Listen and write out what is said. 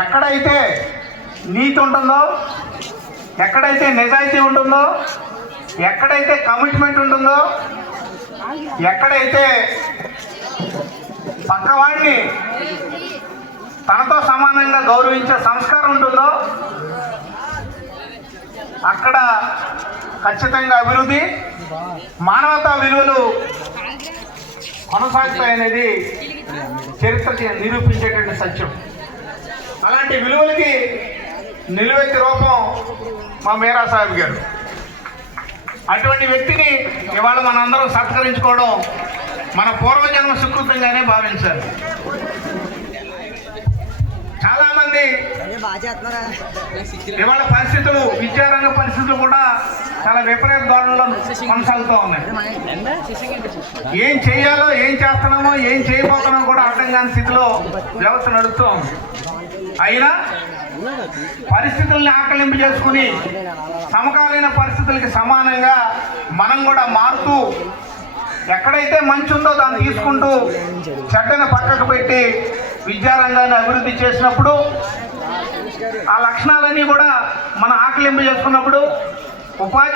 ఎక్కడైతే నీతి ఉంటుందో, ఎక్కడైతే నిజాయితీ ఉంటుందో, ఎక్కడైతే కమిట్మెంట్ ఉంటుందో, ఎక్కడైతే పక్కవాడిని తనతో సమానంగా గౌరవించే సంస్కారం ఉంటుందో అక్కడ ఖచ్చితంగా అభివృద్ధి, మానవతా విలువలు కొనసాగుతాయనేది చరిత్ర నిరూపించేటువంటి సత్యం. అలాంటి విలువలకి నిలువెత్తి రూపం మా మీరా సాహెబ్ గారు. అటువంటి వ్యక్తిని ఇవాళ మనందరం సత్కరించుకోవడం మన పూర్వజన్మ సుకృతంగానే భావించాలి. చాలామంది ఇవాళ పరిస్థితులు, విద్యారంగ పరిస్థితులు కూడా చాలా విపరీత ధోరణిలో కొనసాగుతూ ఉన్నాయి. ఏం చేయాలో, ఏం చేస్తున్నామో, ఏం చేయబోతున్నామో కూడా అర్థం కాని స్థితిలో వ్యవస్థ నడుస్తూ ఉంది. అయినా పరిస్థితుల్ని ఆకలింపు చేసుకుని సమకాలీన పరిస్థితులకి సమానంగా మనం కూడా మారుతూ, ఎక్కడైతే మంచి ఉందో దాన్ని తీసుకుంటూ చెడ్డను పక్కకు పెట్టి విద్యారంగాన్ని అభివృద్ధి చేసినప్పుడు, ఆ లక్షణాలన్నీ కూడా మనం ఆకలింపు చేసుకున్నప్పుడు ఉపాధి